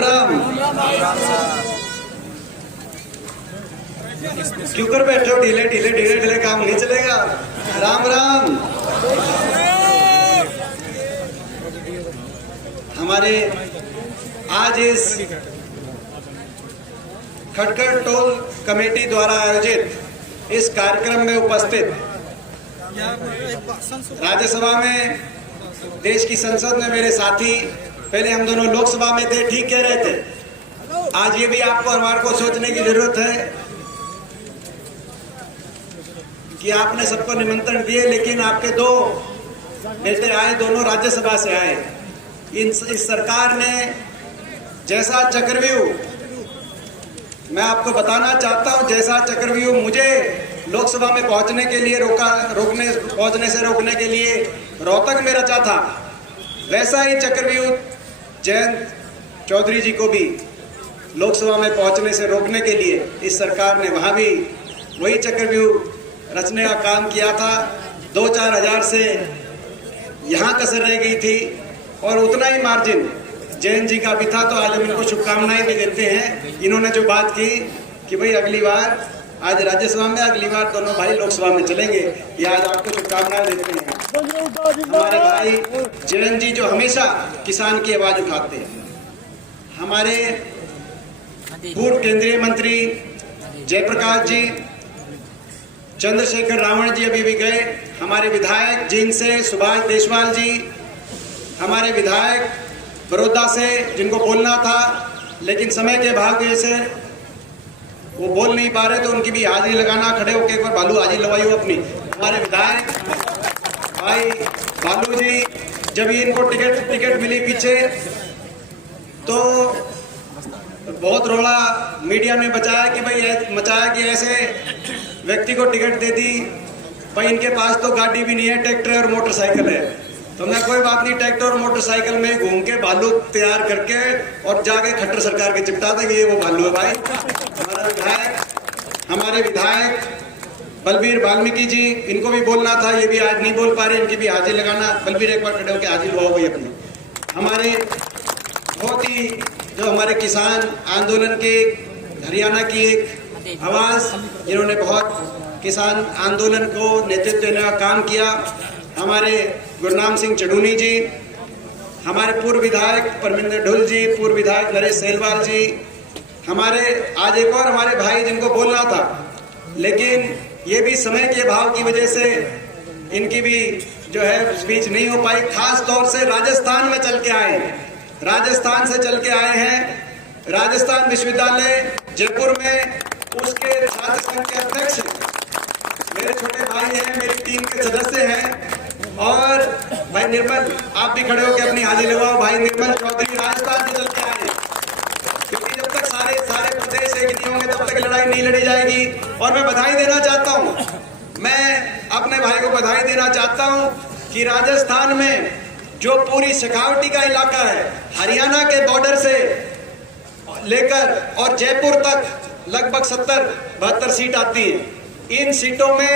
राम। क्यों कर बैठे हो ढीले ढीले ढीले ढीले, काम नहीं चलेगा। राम राम। हमारे आज इस खटखट टोल कमेटी द्वारा आयोजित इस कार्यक्रम में उपस्थित राज्यसभा में, देश की संसद में मेरे साथी, पहले हम दोनों लोकसभा में थे, ठीक कह रहे थे। आज ये भी आपको हमारे को सोचने की जरूरत है कि आपने सबको निमंत्रण दिए, लेकिन आपके दो बेटे आए, दोनों राज्यसभा से आए। इस सरकार ने जैसा चक्रव्यूह, मैं आपको बताना चाहता हूं, जैसा चक्रव्यूह मुझे लोकसभा में पहुंचने के लिए पहुंचने से रोकने के लिए रोहतक में रचा था, वैसा ही चक्रव्यूह जयंत चौधरी जी को भी लोकसभा में पहुंचने से रोकने के लिए इस सरकार ने वहां भी वही चक्रव्यूह रचने का काम किया था। 2-4 हजार से यहाँ कसर रह गई थी और उतना ही मार्जिन जैन जी का भी था। तो आज हम इनको शुभकामनाएं भी देते हैं। इन्होंने जो बात की कि भाई अगली बार आज राज्यसभा में, अगली बार दोनों भाई लोकसभा में चलेंगे, ये आज आपको शुभकामनाएं देते हैं। हमारे भाई जैन जी जो हमेशा किसान की आवाज उठाते हैं, हमारे पूर्व केंद्रीय मंत्री जयप्रकाश जी, चंद्रशेखर रावण जी अभी भी गए, हमारे विधायक जींद से सुभाष देशवाल जी, हमारे विधायक बड़ौदा से जिनको बोलना था लेकिन समय के भाग्य से वो बोल नहीं पा रहे, तो उनकी भी हाजिरी लगाना, खड़े होकर एक बार बालू हाजिरी लगवाई हो अपनी। हमारे विधायक भाई बालू जी, जब इनको टिकट मिली पीछे तो बहुत रोला मीडिया ने मचाया कि ऐसे व्यक्ति को टिकट दे दी, भाई इनके पास तो गाड़ी भी नहीं है, ट्रैक्टर और मोटरसाइकिल है। तो मैं कोई बात नहीं, ट्रैक्टर और मोटरसाइकिल में घूम के बालू तैयार करके और जाके खट्टर सरकार के चिपटा देंगे, ये वो बालू है भाई। हमारे विधायक बलबीर वाल्मीकि जी, इनको भी बोलना था, ये भी आज नहीं बोल पा रहे, इनकी भी हाजिरी लगाना। बलबीर एक बार खड़े होकर हाजिर हुआ भाई अपनी। हमारे बहुत ही जो हमारे किसान आंदोलन के हरियाणा की एक आवाज, जिन्होंने बहुत किसान आंदोलन को नेतृत्व देने का काम किया, हमारे गुरनाम सिंह चढ़ूनी जी, हमारे पूर्व विधायक परमिंदर ढुल जी, पूर्व विधायक नरेश सेलवाल जी, हमारे आज एक और हमारे भाई जिनको बोलना था, लेकिन ये भी समय के अभाव की वजह से इनकी भी जो है स्पीच नहीं हो पाई। खास तौर से राजस्थान में चल के आए हैं, राजस्थान से चल के आए हैं। राजस्थान विश्वविद्यालय जयपुर में उसके छात्र संघ के अध्यक्ष मेरे छोटे भाई हैं, मेरी टीम के सदस्य हैं। और भाई निर्मल, आप भी खड़े होकर अपनी हाजिरी लगवाओ। भाई निर्मल चौधरी राजस्थान से चल के आए, क्योंकि जब तक सारे प्रदेश एक नहीं होंगे तब तक लड़ाई नहीं लड़ी जाएगी। और मैं बधाई देना चाहता हूँ, मैं अपने भाई को बधाई देना चाहता हूँ कि राजस्थान में जो पूरी शेखावटी का इलाका है, हरियाणा के बॉर्डर से लेकर और जयपुर तक लगभग 70-72 सीट आती है। इन सीटों में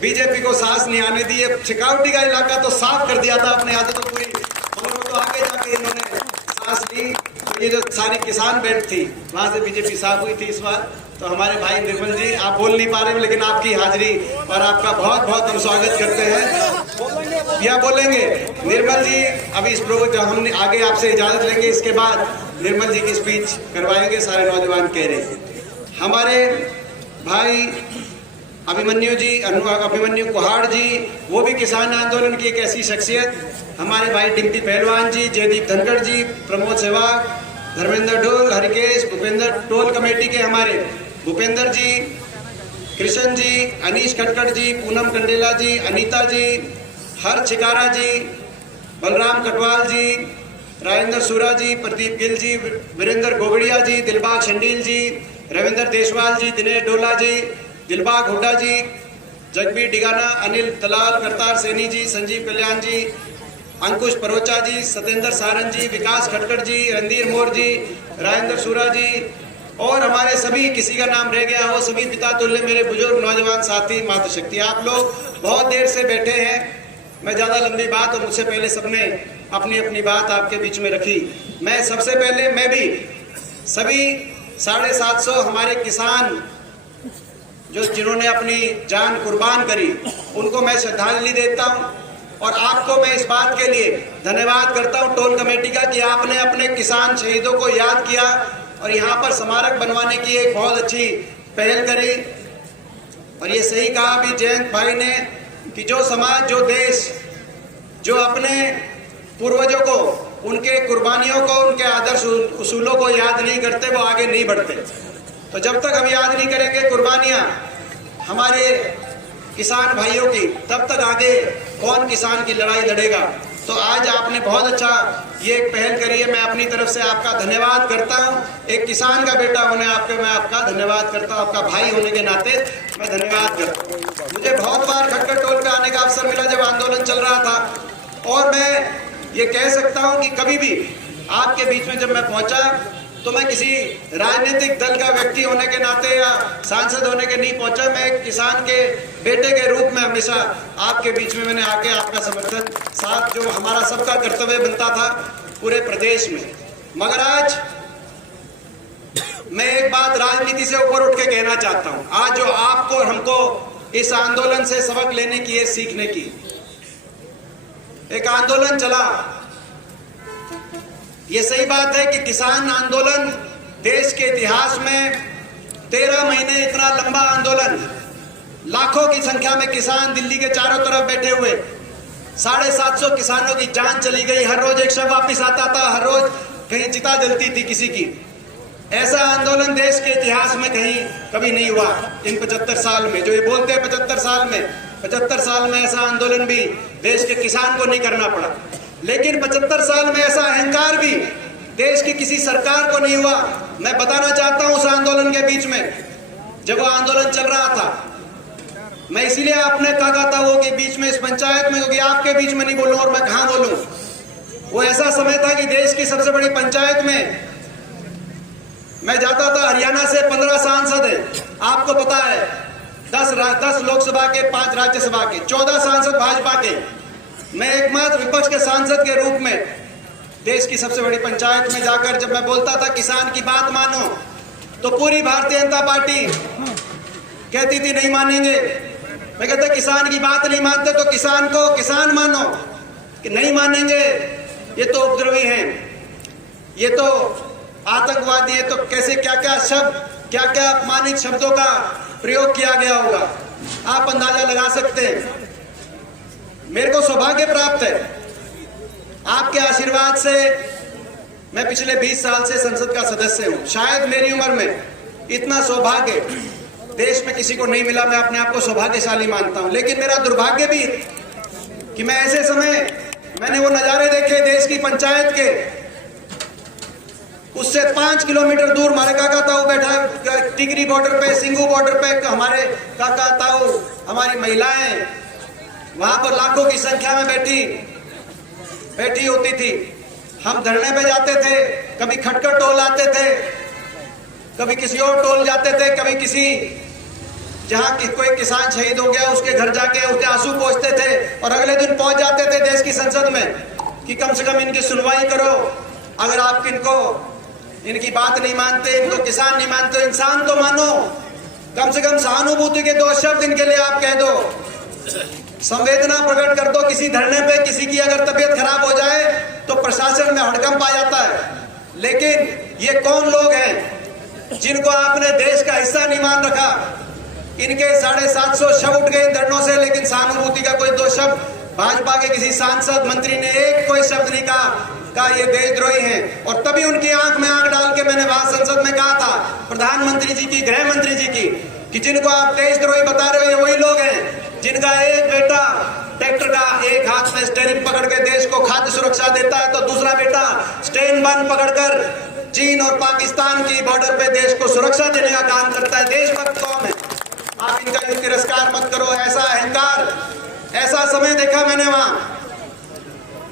बीजेपी को सांस नहीं आने दी। शेखावटी का इलाका तो साफ कर दिया था अपने हाथों तो पूरी, और वो तो आगे जाके इन्होंने सांस ली। तो ये जो सारी किसान बेल्ट थी वहां से बीजेपी साफ हुई थी इस बार। तो हमारे भाई निर्मल जी, आप बोल नहीं पा रहे, लेकिन आपकी हाजिरी और आपका बहुत बहुत हम स्वागत करते हैं। क्या बोलेंगे निर्मल जी? अभी इस प्रोग्राम जब हम आगे आपसे इजाजत लेंगे, इसके बाद निर्मल जी की स्पीच करवाएंगे, सारे नौजवान कह रहे हैं। हमारे भाई अभिमन्यु जी, अभिमन्यु कुहाड़ जी, वो भी किसान आंदोलन की एक ऐसी शख्सियत। हमारे भाई डिम्पी पहलवान जी, जयदीप धनखड़ जी, प्रमोद सहवाग, धर्मेंद्र ढोल, हरिकेश, भूपेंद्र टोल कमेटी के हमारे भूपेंद्र जी, कृष्ण जी, अनीश खटखड़ जी, पूनम कंडेला जी, अनीता जी, हर छिकारा जी, बलराम कटवाल जी, राजेंद्र सूरा जी, प्रदीप गिल जी, वीरेंद्र गोगड़िया जी, दिलबाग शंडील जी, रविंद्र देशवाल जी, दिनेश डोला जी, दिलबाग हुड्डा जी, जगबीर डिगाना, अनिल दलाल, करतार सैनी जी, संजीव कल्याण जी, अंकुश परोचा जी, सत्येंद्र सारन जी, विकास खटखड़ जी, रणधीर मोर जी, राजेंद्र सूरा जी, और हमारे सभी, किसी का नाम रह गया हो, सभी पिता तुल्य मेरे बुजुर्ग नौजवान साथी मातृशक्ति। आप लोग बहुत देर से बैठे हैं, मैं ज़्यादा लंबी बात, और मुझसे पहले सबने अपनी अपनी बात आपके बीच में रखी। मैं सबसे पहले मैं भी सभी 750 हमारे किसान जिन्होंने अपनी जान कुर्बान करी, उनको मैं श्रद्धांजलि देता हूं। और आपको मैं इस बात के लिए धन्यवाद करता हूं टोल कमेटी का कि आपने अपने किसान शहीदों को याद किया और यहाँ पर स्मारक बनवाने की एक बहुत अच्छी पहल करी। और ये सही कहा भी जयंत भाई ने कि जो समाज, जो देश, जो अपने पूर्वजों को, उनके कुर्बानियों को, उनके आदर्श उसूलों को याद नहीं करते, वो आगे नहीं बढ़ते। तो जब तक हम याद नहीं करेंगे कुर्बानियां हमारे किसान भाइयों की, तब तक आगे कौन किसान की लड़ाई लड़ेगा। तो आज आपने बहुत अच्छा ये एक पहल करी है, मैं अपनी तरफ से आपका धन्यवाद करता हूं। एक किसान का बेटा होने आपके मैं आपका धन्यवाद करता हूं, आपका भाई होने के नाते मैं धन्यवाद करता हूं। मुझे बहुत बार खटखट टोल पे आने का अवसर मिला जब आंदोलन चल रहा था, और मैं ये कह सकता हूं कि कभी भी आपके बीच में जब मैं पहुंचा तो मैं किसी राजनीतिक दल का व्यक्ति होने के नाते या सांसद होने के नहीं पहुंचा। मैं एक किसान के बेटे के रूप में हमेशा आपके बीच में मैंने आके आपका समर्थन साथ, जो हमारा सबका कर्तव्य बनता था पूरे प्रदेश में। मगर आज मैं एक बात राजनीति से ऊपर उठ के कहना चाहता हूं। आज जो आपको और हमको इस आंदोलन से सबक लेने की है, सीखने की, एक आंदोलन चला। ये सही बात है कि किसान आंदोलन देश के इतिहास में 13 महीने इतना लंबा आंदोलन, लाखों की संख्या में किसान दिल्ली के चारों तरफ बैठे हुए, 750 किसानों की जान चली गई, हर रोज एक शव वापिस आता था, हर रोज कहीं चिता जलती थी किसी की। ऐसा आंदोलन देश के इतिहास में कहीं कभी नहीं हुआ इन 75 साल में। जो ये बोलते हैं 75 साल में, 75 साल में ऐसा आंदोलन भी देश के किसान को नहीं करना पड़ा। लेकिन 75 साल में ऐसा अहंकार भी देश की किसी सरकार को नहीं हुआ। मैं बताना चाहता हूं उस आंदोलन के बीच में जब वो आंदोलन चल रहा था, मैं इसीलिए आपने कहा था वो कि बीच में इस पंचायत में, क्योंकि आपके बीच में नहीं बोलूं और मैं कहां बोलूं। वो ऐसा समय था कि देश की सबसे बड़ी पंचायत में मैं जाता था। हरियाणा से 15 सांसद है, आपको पता है, 10 लोकसभा के, 5 राज्यसभा के, 14 सांसद भाजपा के। मैं एकमात्र विपक्ष के सांसद के रूप में देश की सबसे बड़ी पंचायत में जाकर जब मैं बोलता था किसान की बात मानो, तो पूरी भारतीय जनता पार्टी कहती थी नहीं मानेंगे। मैं कहता किसान की बात नहीं मानते तो किसान को किसान मानो, कि नहीं मानेंगे ये तो उपद्रवी हैं, ये तो आतंकवादी है। तो कैसे क्या क्या शब्द, क्या क्या अपमानित शब्दों का प्रयोग किया गया होगा, आप अंदाजा लगा सकते हैं। मेरे को सौभाग्य प्राप्त है आपके आशीर्वाद से, मैं पिछले 20 साल से संसद का सदस्य हूं। शायद मेरी उम्र में इतना सौभाग्य देश में किसी को नहीं मिला, मैं अपने आप को सौभाग्यशाली मानता हूं। लेकिन मेरा दुर्भाग्य भी कि मैं ऐसे समय मैंने वो नजारे देखे देश की पंचायत के, उससे 5 किलोमीटर दूर हमारे काका ताऊ बैठा, टिकरी बॉर्डर पे, सिंगू बॉर्डर पे हमारे काका ताऊ, हमारी महिलाएं वहां पर लाखों की संख्या में बैठी होती थी। हम धरने पे जाते थे, कभी खटखट टोल आते थे, कभी किसी और टोल जाते थे, कभी किसी जहां कि कोई किसान शहीद हो गया उसके घर जाके उसके आंसू पोंछते थे, और अगले दिन पहुंच जाते थे देश की संसद में कि कम से कम इनकी सुनवाई करो। अगर आप इनकी बात नहीं मानते, इनको किसान नहीं मानते, इंसान तो मानो, कम से कम सहानुभूति के 2 शब्द इनके लिए आप कह दो, संवेदना प्रकट कर दो। किसी धरने पे किसी की अगर तबीयत खराब हो जाए तो प्रशासन में हड़कंप आ जाता है। लेकिन ये कौन लोग हैं जिनको आपने देश का हिस्सा नहीं मान रखा? इनके 750 शव उठ गए धरनों से, लेकिन सहानुभूति का कोई 2 शब्द भाजपा के किसी सांसद मंत्री ने एक कोई शब्द नहीं कहा ये देशद्रोही हैं। और तभी उनकी आंख में आंख डाल के मैंने वहां संसद में कहा था प्रधानमंत्री जी की, गृह मंत्री जी की, कि जिनको आप देशद्रोही बता रहे हो ये वही लोग हैं जिनका एक बेटा ट्रैक्टर का एक हाथ में स्टीयरिंग पकड़ के देश को खाद्य सुरक्षा देता है, तो दूसरा बेटा स्टेन बंद पकड़कर चीन और पाकिस्तान की बॉर्डर पे देश को सुरक्षा देने का काम करता है। देशभक्त कौन है? आप इनका ये तिरस्कार मत करो। ऐसा अहंकार, ऐसा समय देखा मैंने वहां।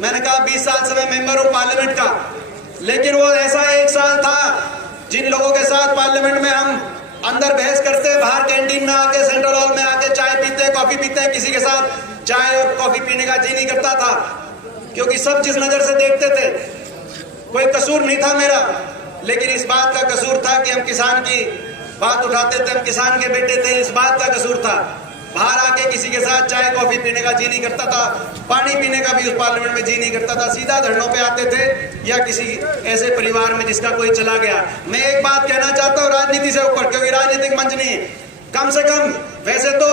मैंने कहा 20 साल से मैं मेंबर हूं पार्लियामेंट का, लेकिन वो ऐसा 1 साल था जिन लोगों के साथ पार्लियामेंट में हम अंदर बहस करते, बाहर कैंटीन में आके, सेंट्रल हॉल में आके चाय पीते, कॉफी पीते, किसी के साथ चाय और कॉफी पीने का जी नहीं करता था, क्योंकि सब जिस नजर से देखते थे, कोई कसूर नहीं था मेरा, लेकिन इस बात का कसूर था कि हम किसान की बात उठाते थे, हम किसान के बेटे थे, इस बात का कसूर था। बाहर आके किसी के साथ चाय कॉफी पीने का जी नहीं करता था, पानी पीने का भी उस पार्लियामेंट में जी नहीं करता था, सीधा धरनों पे आते थे या किसी ऐसे परिवार में जिसका कोई चला गया। मैं एक बात कहना चाहता हूँ राजनीति से ऊपर, क्योंकि राजनीतिक मंच नहीं है, कम से कम वैसे तो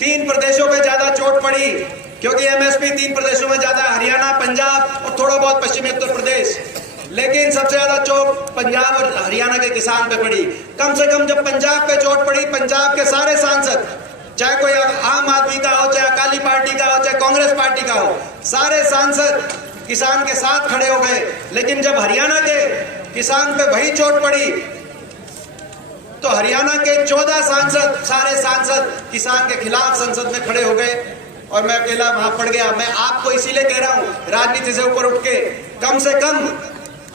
3 प्रदेशों पे ज्यादा चोट पड़ी, क्योंकि एमएसपी 3 प्रदेशों में ज्यादा, हरियाणा, पंजाब और थोड़ा बहुत पश्चिमी उत्तर प्रदेश, लेकिन सबसे ज्यादा चोट पंजाब और हरियाणा के किसान पे पड़ी। कम से कम जब पंजाब पे चोट पड़ी, पंजाब के सारे सांसद, चाहे कोई आम आदमी का हो, चाहे अकाली पार्टी का हो, चाहे कांग्रेस पार्टी का हो, सारे सांसद किसान के साथ खड़े हो गए। लेकिन जब हरियाणा के किसान पे वही चोट पड़ी तो हरियाणा के 14 सांसद, सारे सांसद किसान के खिलाफ संसद में खड़े हो गए और मैं अकेला वहां पड़ गया। मैं आपको इसीलिए कह रहा हूं, राजनीति से ऊपर उठ के कम से कम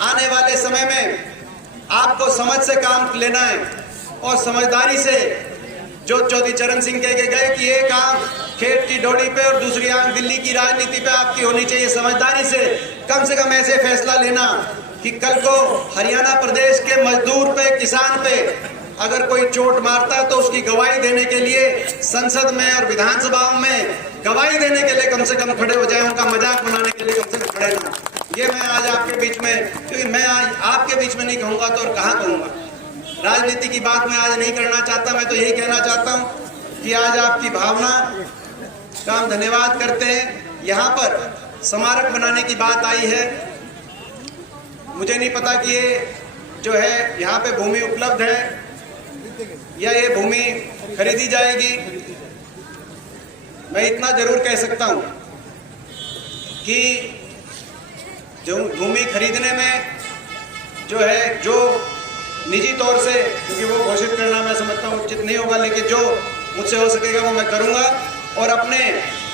आने वाले समय में आपको समझ से काम लेना है और समझदारी से, जो चौधरी चरण सिंह कह के गए कि एक आंख खेत की डोरी पे और दूसरी आंख दिल्ली की राजनीति पे आपकी होनी चाहिए। समझदारी से कम ऐसे फैसला लेना कि कल को हरियाणा प्रदेश के मजदूर पे, किसान पे अगर कोई चोट मारता है तो उसकी गवाही देने के लिए संसद में और विधानसभाओं में गवाही देने के लिए कम से कम खड़े हो जाए, उनका मजाक बनाने के लिए कम से कम खड़े ना। ये मैं आज आपके बीच में, क्योंकि मैं आज आपके बीच में नहीं कहूंगा तो और कहाँ कहूंगा। राजनीति की बात मैं आज नहीं करना चाहता, मैं तो यही कहना चाहता हूं कि आज आपकी भावना का हम धन्यवाद करते हैं। यहाँ पर स्मारक बनाने की बात आई है, मुझे नहीं पता कि ये जो है यहाँ पे भूमि उपलब्ध है या ये भूमि खरीदी जाएगी। मैं इतना जरूर कह सकता हूं कि जो भूमि खरीदने में जो है, जो निजी तौर से, क्योंकि वो घोषित करना मैं समझता हूँ उचित नहीं होगा, लेकिन जो मुझसे हो सकेगा वो मैं करूंगा। और अपने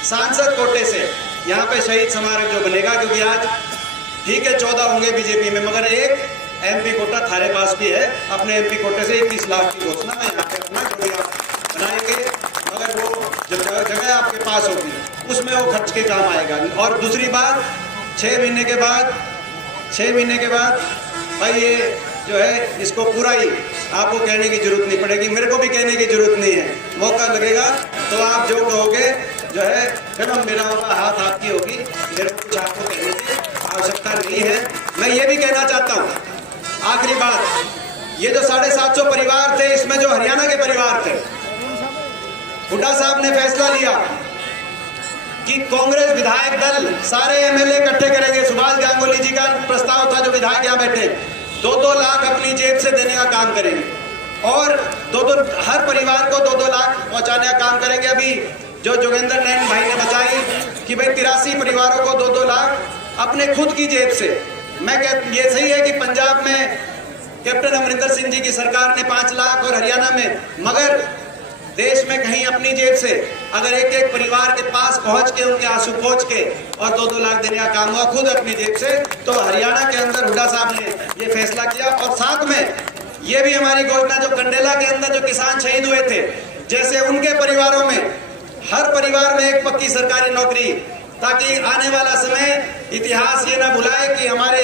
सांसद कोटे से यहाँ पे शहीद स्मारक जो बनेगा, क्योंकि आज ठीक है 14 होंगे बीजेपी में, मगर एक एमपी कोटा थारे पास भी है, अपने एमपी कोटे से 21 लाख की घोषणा मैं यहाँ पे अपना जो भी आप बनाएंगे, मगर वो जब जगह आपके पास होगी उसमें वो खर्च के काम आएगा। और दूसरी बात, 6 महीने के बाद भाई ये जो है इसको पूरा ही आपको कहने की जरूरत नहीं पड़ेगी, मेरे को भी कहने की जरूरत नहीं है। मौका लगेगा तो आप जो कहोगे जो है फिल्म मेरा होगा, हाथ आपकी होगी, मेरे को कुछ आपको कहने की आवश्यकता नहीं है। मैं ये भी कहना चाहता हूँ, आखिरी बात, ये जो 750 परिवार थे, इसमें जो हरियाणा के परिवार थे, हुड्डा साहब ने फैसला लिया कि कांग्रेस विधायक दल सारे एमएलए इकट्ठे करेंगे। सुभाष गांगुली जी का प्रस्ताव था, जो विधायक यहाँ बैठे, 2-2 लाख अपनी जेब से देने का काम करेंगे और 2-2 हर परिवार को 2-2 लाख पहुंचाने का काम करेंगे। अभी जो जोगेंद्र नैन भाई ने बताई कि भाई 83 परिवारों को 2-2 लाख अपने खुद की जेब से। मैं ये सही है कि पंजाब में कैप्टन अमरिंदर सिंह जी की सरकार ने 5 लाख और हरियाणा में, मगर देश में कहीं अपनी जेब से अगर एक परिवार के पास पहुंच के, उनके आंसू पहुंच के और 2-2 लाख देने का काम हुआ खुद अपनी जेब से, तो हरियाणा के अंदर हुड्डा साहब ने ये फैसला किया। और साथ में ये भी हमारी घोषणा, जो कंडेला के अंदर जो किसान शहीद हुए थे, जैसे उनके परिवारों में हर परिवार में एक पक्की सरकारी नौकरी, ताकि आने वाला समय इतिहास ये ना भुलाए कि हमारे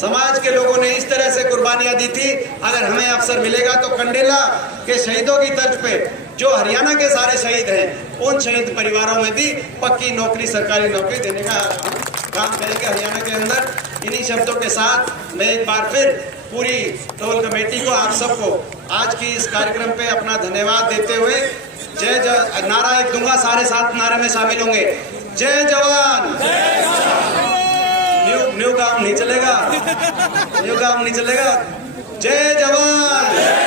समाज के लोगों ने इस तरह से कुर्बानियां दी थी। अगर हमें अवसर मिलेगा तो कंडेला के शहीदों की तर्ज पे जो हरियाणा के सारे शहीद हैं, उन शहीद परिवारों में भी पक्की नौकरी, सरकारी नौकरी देने का काम करेंगे हरियाणा के अंदर। इन्हीं शब्दों के साथ मैं एक बार फिर पूरी टोल कमेटी को, आप सबको आज की इस कार्यक्रम पे अपना धन्यवाद देते हुए जय नारा एक दूंगा, सारे 7 नारे में शामिल होंगे। जय जवान, न्यू काम नहीं चलेगा, जय जवान।